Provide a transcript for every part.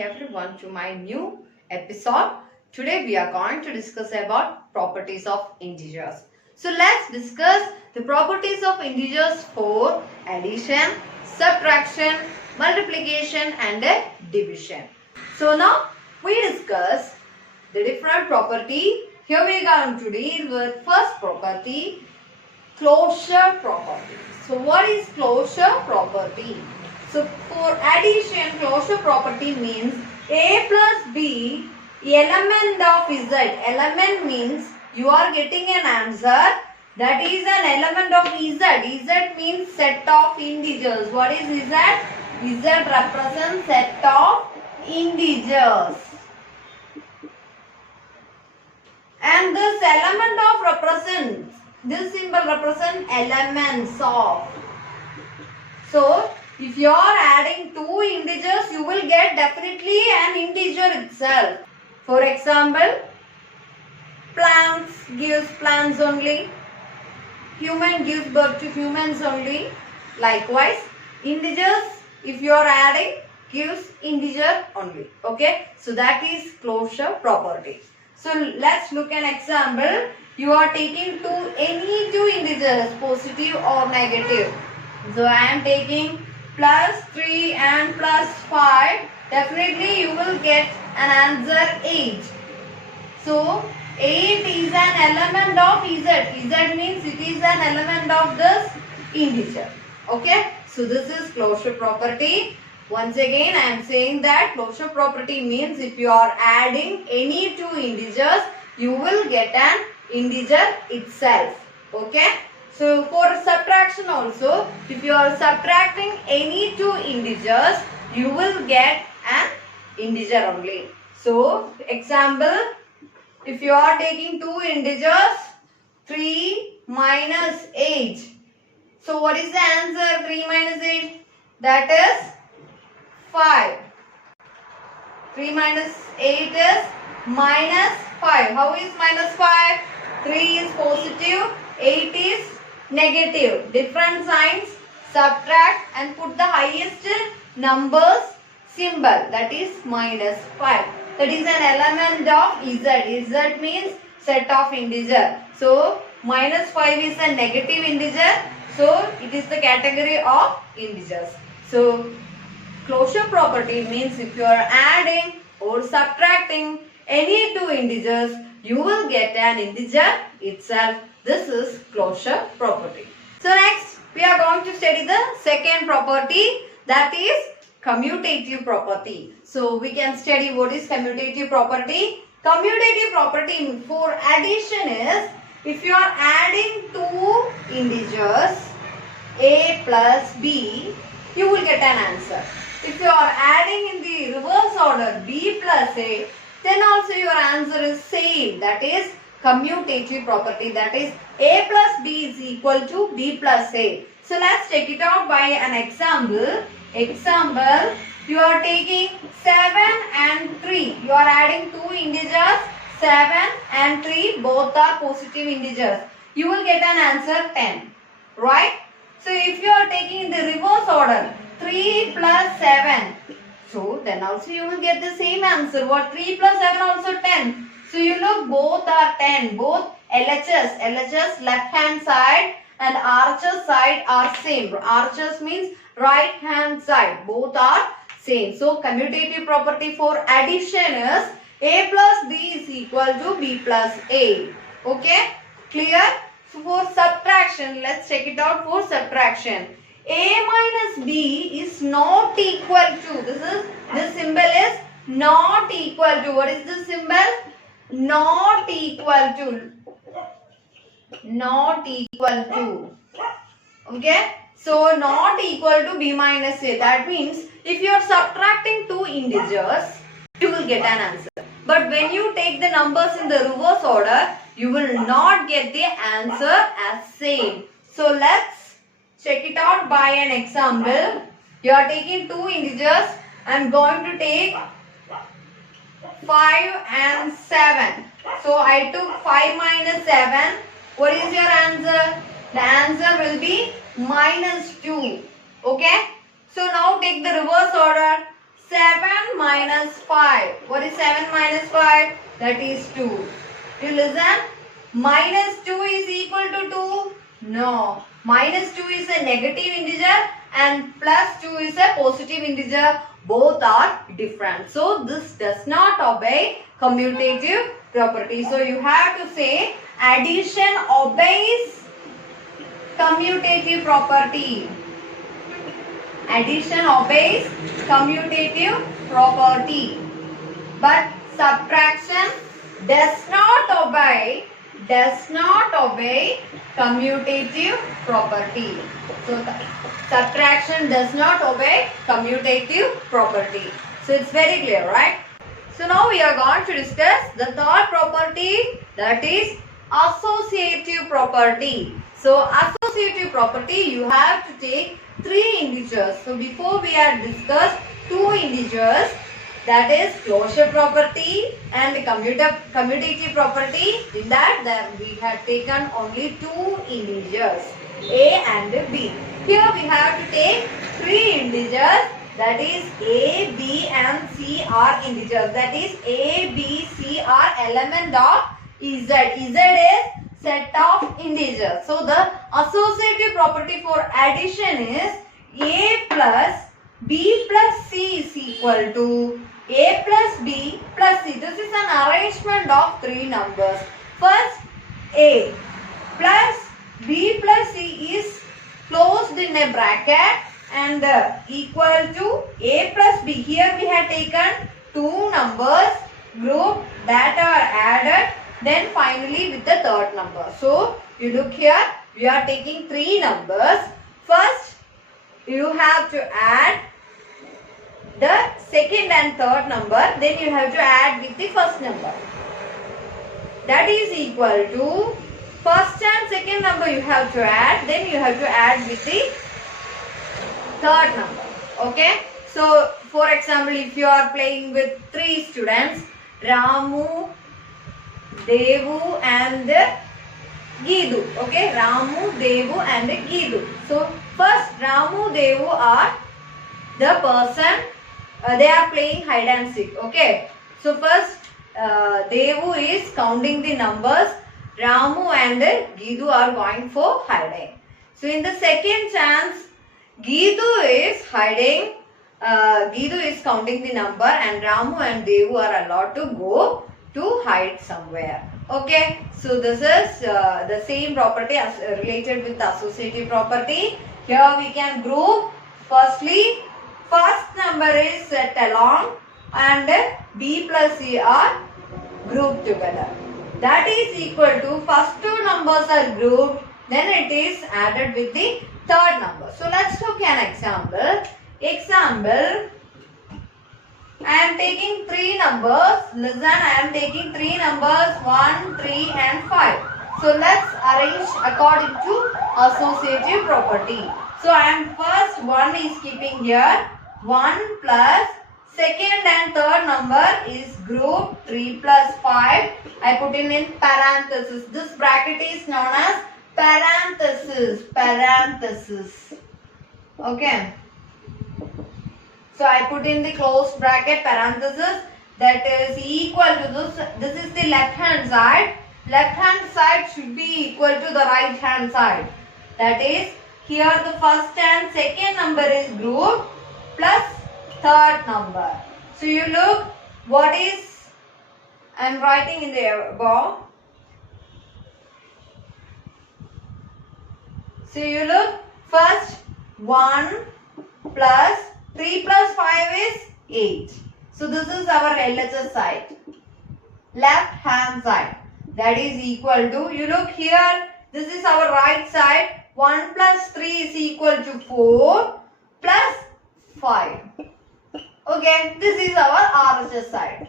everyone to my new episode. Today we are going to discuss about properties of integers. So let's discuss the properties of integers for addition, subtraction, multiplication and division. So now we discuss the different property. Here we are going to deal with first property, closure property. So what is closure property? So for addition, closure property means A plus B element of Z. Element means you are getting an answer that is an element of Z. Z means set of integers. What is Z? Z represents set of integers. And this element of represents, this symbol represents elements of. So if you are adding two integers, you will get definitely an integer itself. For example, plants gives plants only. Human gives birth to humans only. Likewise, integers, if you are adding, gives integer only. Okay. So that is closure property. So let's look at an example. You are taking any two integers, positive or negative. So I am taking plus 3 and plus 5, definitely you will get an answer 8. So 8 is an element of Z. Z means it is an element of this integer. Okay. So this is closure property. Once again I am saying that closure property means if you are adding any two integers, you will get an integer itself. Okay. So for subtraction also, if you are subtracting any two integers, you will get an integer only. So example, if you are taking two integers, 3 minus 8. So what is the answer? 3 minus 8, that is 5. 3 minus 8 is minus 5. How is minus 5? 3 is positive, 8 is negative. Different signs, subtract and put the highest numbers symbol, that is minus 5. That is an element of Z. Z means set of integer. So minus 5 is a negative integer. So it is the category of integers. So closure property means if you are adding or subtracting any two integers, you will get an integer itself. This is closure property. So next we are going to study the second property, that is commutative property. So we can study what is commutative property. Commutative property for addition is if you are adding two integers A plus B, you will get an answer. If you are adding in the reverse order B plus A, then also your answer is same, that is commutative property, that is A plus B is equal to B plus A. So let's check it out by an example. Example, you are taking 7 and 3. You are adding two integers, 7 and 3, both are positive integers. You will get an answer 10. Right? So if you are taking in the reverse order, 3 plus 7. So then also you will get the same answer. What? 3 plus 7 also 10. So you look, both are 10. Both LHS left hand side and RHS side are same. RHS means right hand side. Both are same. So commutative property for addition is A plus B is equal to B plus A. Okay? Clear? So for subtraction, let's check it out for subtraction. A minus B is not equal to, this symbol is not equal to. What is this symbol? Not equal to. Not equal to. Okay. So not equal to B minus A. That means if you are subtracting two integers, you will get an answer. But when you take the numbers in the reverse order, you will not get the answer as same. So let's check it out by an example. You are taking two integers. I am going to take 5 and 7. So I took 5 minus 7. What is your answer? The answer will be minus 2. Okay. So now take the reverse order. 7 minus 5. What is 7 minus 5? That is 2. You listen. Minus 2 is equal to 2? No. Minus 2 is a negative integer and plus 2 is a positive integer. Both are different. So this does not obey commutative property. So you have to say addition obeys commutative property. Addition obeys commutative property. But subtraction does not obey commutative property. So subtraction does not obey commutative property. So it's very clear, right? So now we are going to discuss the third property, that is associative property. So associative property, you have to take 3 integers. So before we had discussed 2 integers, that is closure property and commutative property. In that we had taken only 2 integers, A and B. Here we have to take 3 integers, that is A, B and C are integers. That is A, B, C are element of Z. Z is set of integers. So the associative property for addition is A plus B plus C is equal to A plus B plus C. This is an arrangement of 3 numbers. First, A plus B plus C is closed in a bracket and equal to A plus B. Here we have taken 2 numbers grouped that are added, then finally with the third number. So you look here, we are taking 3 numbers. First, you have to add the second and third number, then you have to add with the first number. That is equal to first and second number you have to add, then you have to add with the third number. Okay. So for example, if you are playing with 3 students, Ramu, Devu and Gidu. Okay. Ramu, Devu and Gidu. So first Ramu, Devu are the person. They are playing hide and seek. Okay. So first Devu is counting the numbers. Ramu and Gidu are going for hiding. So in the second chance, Gidu is hiding. Gidu is counting the number and Ramu and Devu are allowed to go to hide somewhere. Okay. So this is the same property as related with the associative property. Here we can group. Firstly, first number is set along and B plus C are grouped together. That is equal to first 2 numbers are grouped, then it is added with the third number. So let's look at an example. Example, I am taking 3 numbers. Listen, I am taking 3 numbers 1, 3 and 5. So let's arrange according to associative property. So I am first 1 is keeping here. 1 plus second and third number is grouped 3 plus 5. I put in parenthesis. This bracket is known as parenthesis. Parenthesis. Okay. So I put in the closed bracket parenthesis, that is equal to this. This is the left hand side. Left hand side should be equal to the right hand side. That is, here the first and second number is grouped plus third number. So you look what is, I am writing in the above. So you look, first 1 plus 3 plus 5 is 8. So this is our LHS side. Left hand side. That is equal to, you look here, this is our right side. 1 plus 3 is equal to 4 plus 5. Okay, this is our RHS side.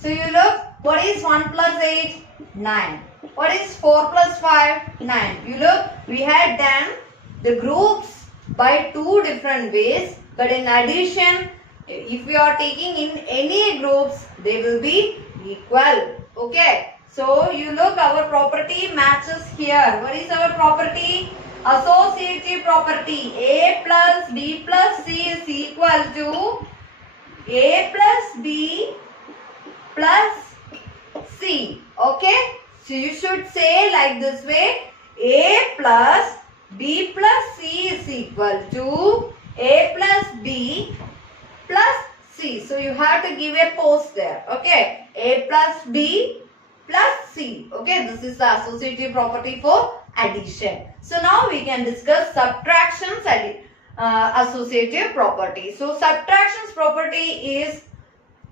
So you look, what is 1 plus 8? 9. What is 4 plus 5? 9. You look, we had done the groups by 2 different ways. But in addition, if we are taking in any groups, they will be equal. Okay. So you look, our property matches here. What is our property? Associative property. A plus B plus C is equal to A plus B plus C. Okay. So you should say like this way. A plus B plus C is equal to A plus B plus C. So you have to give a pause there. Okay. A plus B plus C. Okay. This is the associative property for addition. So now we can discuss subtractions and associative property. So subtractions property is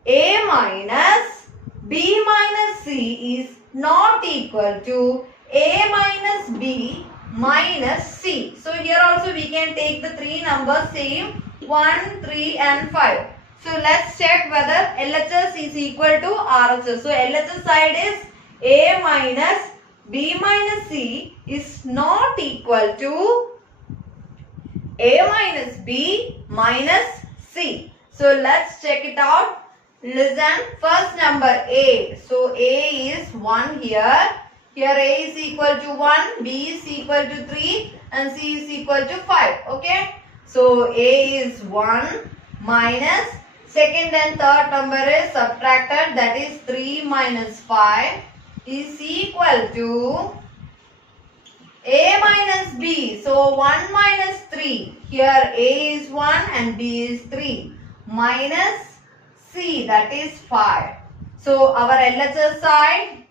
A minus B minus C is not equal to A minus B minus C. So here also we can take the three numbers same 1, 3 and 5. So let's check whether LHS is equal to RHS. So LHS side is A minus B minus C is not equal to A minus B minus C. So let's check it out. Listen, first number A. So A is 1 here. Here A is equal to 1, B is equal to 3 and C is equal to 5. Okay. So A is 1 minus second and third number is subtracted, that is 3 minus 5 is equal to A minus B. So 1 minus 3. Here A is 1 and B is 3 minus C, that is 5. So our LHS side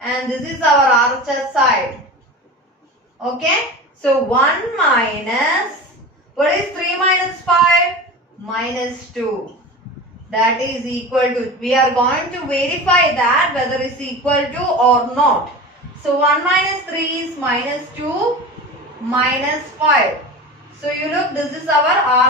and this is our RHS side. Okay. So 1 minus, what is 3 minus 5? Minus 2. That is equal to, we are going to verify that whether it's equal to or not. So 1 minus 3 is minus 2 minus 5. So you look, this is our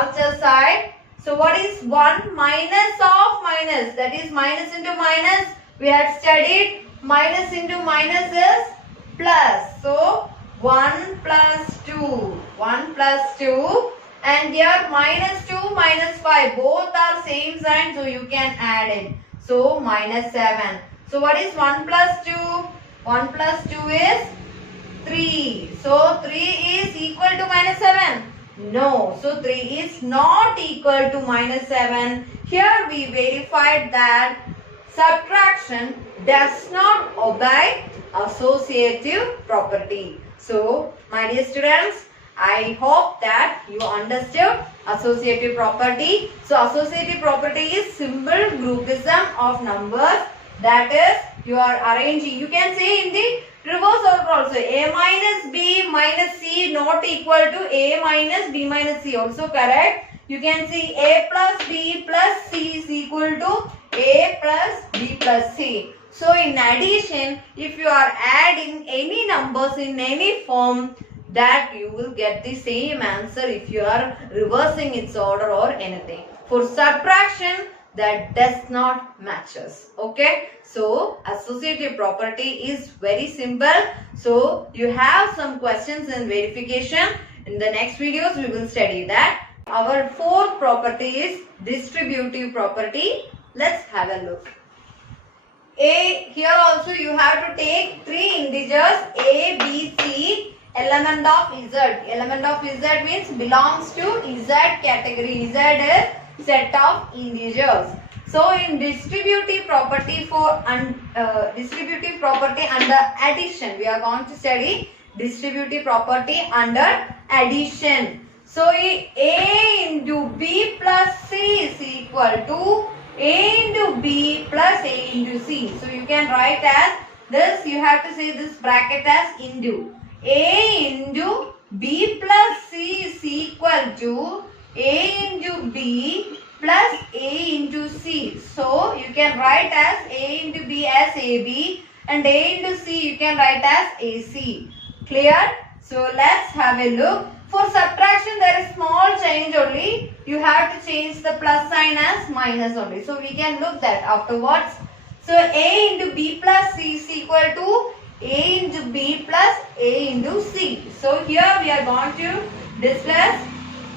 RHS side. So what is 1 minus of minus? That is minus into minus. We had studied minus into minus is plus. So 1 plus 2. 1 plus 2. And here minus 2 minus 5. Both are same sign. So you can add it. So minus 7. So what is 1 plus 2? 1 plus 2 is 3. So 3 is equal to minus 7. No. So 3 is not equal to minus 7. Here we verified that subtraction does not obey associative property. So my dear students, I hope that you understood associative property. So associative property is simple groupism of numbers. That is, you are arranging. You can say in the reverse order also. A minus B minus C not equal to A minus B minus C. Also correct. You can see A plus B plus C is equal to A plus B plus C. So in addition, if you are adding any numbers in any form, that you will get the same answer if you are reversing its order or anything. For subtraction, that does not matches. Okay. So associative property is very simple. So you have some questions and verification. In the next videos we will study that. Our fourth property is distributive property. Let's have a look. Here also you have to take three integers A, B, C, element of Z. Element of Z means belongs to Z category. Z is set of integers. So in distributive property distributive property under addition, we are going to study distributive property under addition. So A into B plus C is equal to A into B plus A into C. So you can write as this. You have to say this bracket as into. A into B plus C is equal to A into B plus A into C. So you can write as A into B as AB and A into C you can write as AC. Clear? So let's have a look. For subtraction there is small change only. You have to change the plus sign as minus only. So we can look that afterwards. So A into B plus C is equal to A into B plus A into C. So here we are going to discuss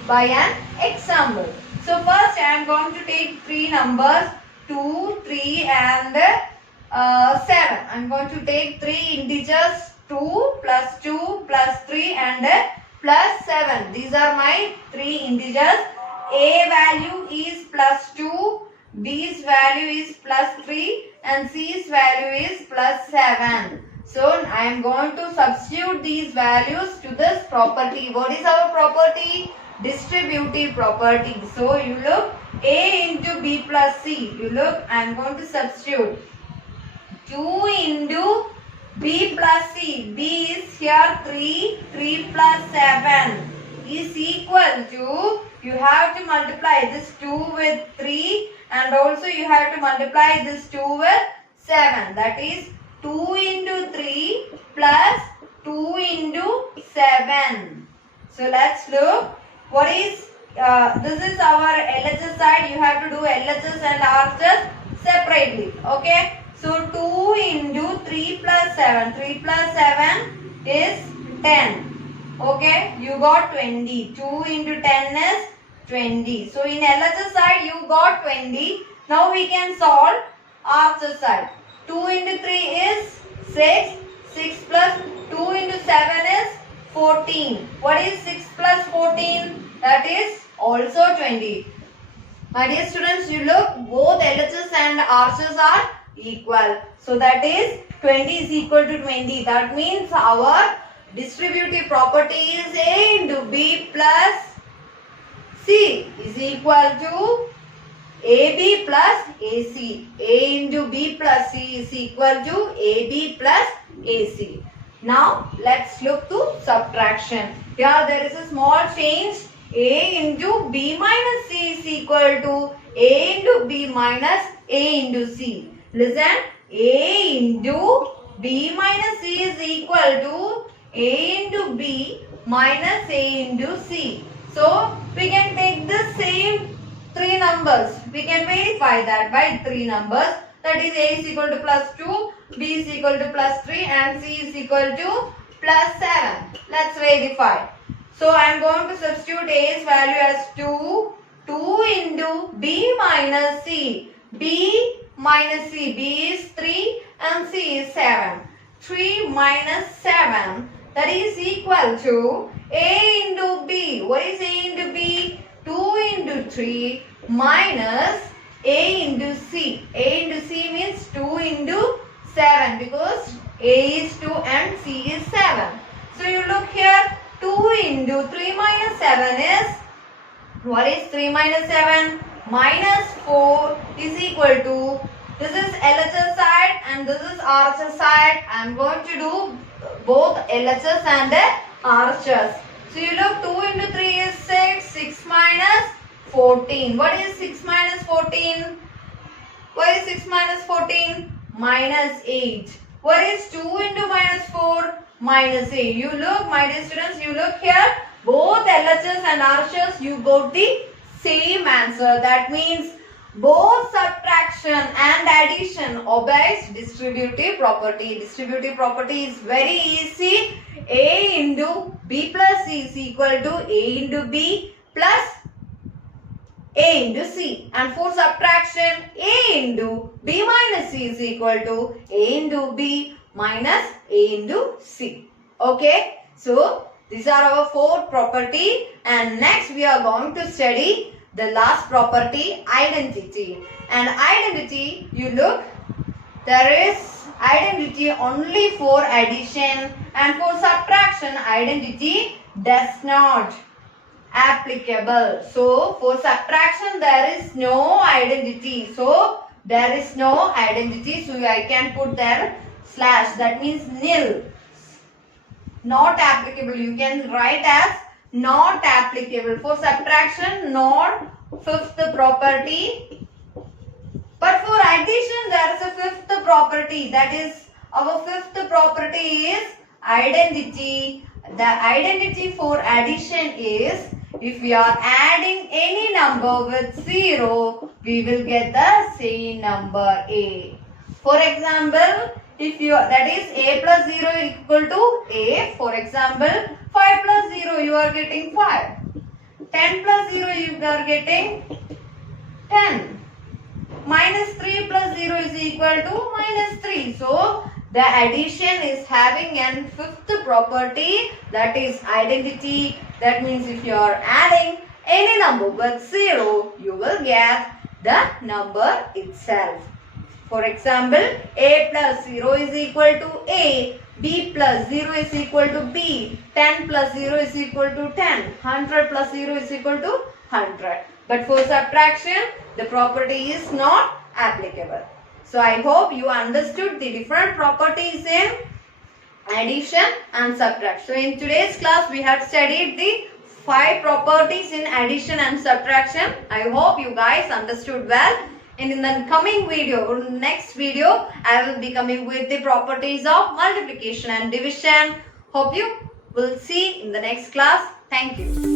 by an example. So first I am going to take three numbers 2, 3 and 7. I am going to take three integers 2 plus 2 plus 3 and plus 7. These are my three integers. A value is plus 2, B's value is plus 3 and C's value is plus 7. So I am going to substitute these values to this property. What is our property? Distributive property. So you look A into B plus C. You look, I am going to substitute 2 into B plus C. B is here 3. 3 plus 7 is equal to, you have to multiply this 2 with 3 and also you have to multiply this 2 with 7. That is 2 into 3 plus 2 into 7. So let's look. What is, this is our LHS side. You have to do LHS and RHS separately. Okay. So 2 into 3 plus 7. 3 plus 7 is 10. Okay. You got 20. 2 into 10 is 20. So in LHS side you got 20. Now we can solve RHS side. 2 into 3 is 6. 6 plus 2 into 7 is 14. What is 6 plus 14? That is also 20. My dear students, you look, both LHS and RHS are equal. So that is 20 is equal to 20. That means our distributive property is A into B plus C is equal to AB plus AC. A into B plus C is equal to AB plus AC. Now let's look to subtraction. Here there is a small change. A into B minus C is equal to A into B minus A into C. Listen, A into B minus C is equal to A into B minus A into C. So we can take the same three numbers. We can verify that by three numbers. That is A is equal to plus 2, B is equal to plus 3 and C is equal to plus 7. Let's verify. So I am going to substitute A's value as 2. 2 into B minus C. B minus C. B is 3 and C is 7. 3 minus 7, that is equal to A into B. What is A into B? 2 into 3 minus A into C. A into C means 2 into 7 because A is 2 and C is 7. So you look here, 2 into 3 minus 7 is, what is 3 minus 7? Minus 4 is equal to, this is LHS side and this is RHS side. I am going to do both LHS and RHS. So you look, 2 into 3 is 6. 6 minus 14. What is 6 minus 14? What is 6 minus 14? Minus 8. What is 2 into minus 4? Minus 8. You look, my dear students, you look here, both LHS and RHS, you got the same answer. That means both subtraction and addition obeys distributive property. Distributive property is very easy. A into B plus C is equal to A into B plus A into C. And for subtraction, A into B minus C is equal to A into B minus A into C. Okay. So, these are our four property. And next we are going to study the last property, identity. And identity, you look, there is identity only for addition and for subtraction identity does not applicable. So for subtraction there is no identity. So there is no identity. So I can put there slash, that means nil. Not applicable. You can write as not applicable. For subtraction, not fifth property. But for addition, there is a fifth property. That is, our fifth property is identity. The identity for addition is, if we are adding any number with 0, we will get the same number A. For example, if you, that is A plus 0 equal to A. For example, 5 plus 0 you are getting 5. 10 plus 0 you are getting 10. Minus 3 plus 0 is equal to minus 3. So, the addition is having an fifth property, that is identity. That means if you are adding any number but 0, you will get the number itself. For example, a plus 0 is equal to a, b plus 0 is equal to b, 10 plus 0 is equal to 10, 100 plus 0 is equal to 100. But for subtraction, the property is not applicable. So I hope you understood the different properties in addition and subtraction. So in today's class, we have studied the 5 properties in addition and subtraction. I hope you guys understood well. And in the coming video, or next video, I will be coming with the properties of multiplication and division. Hope you will see in the next class. Thank you.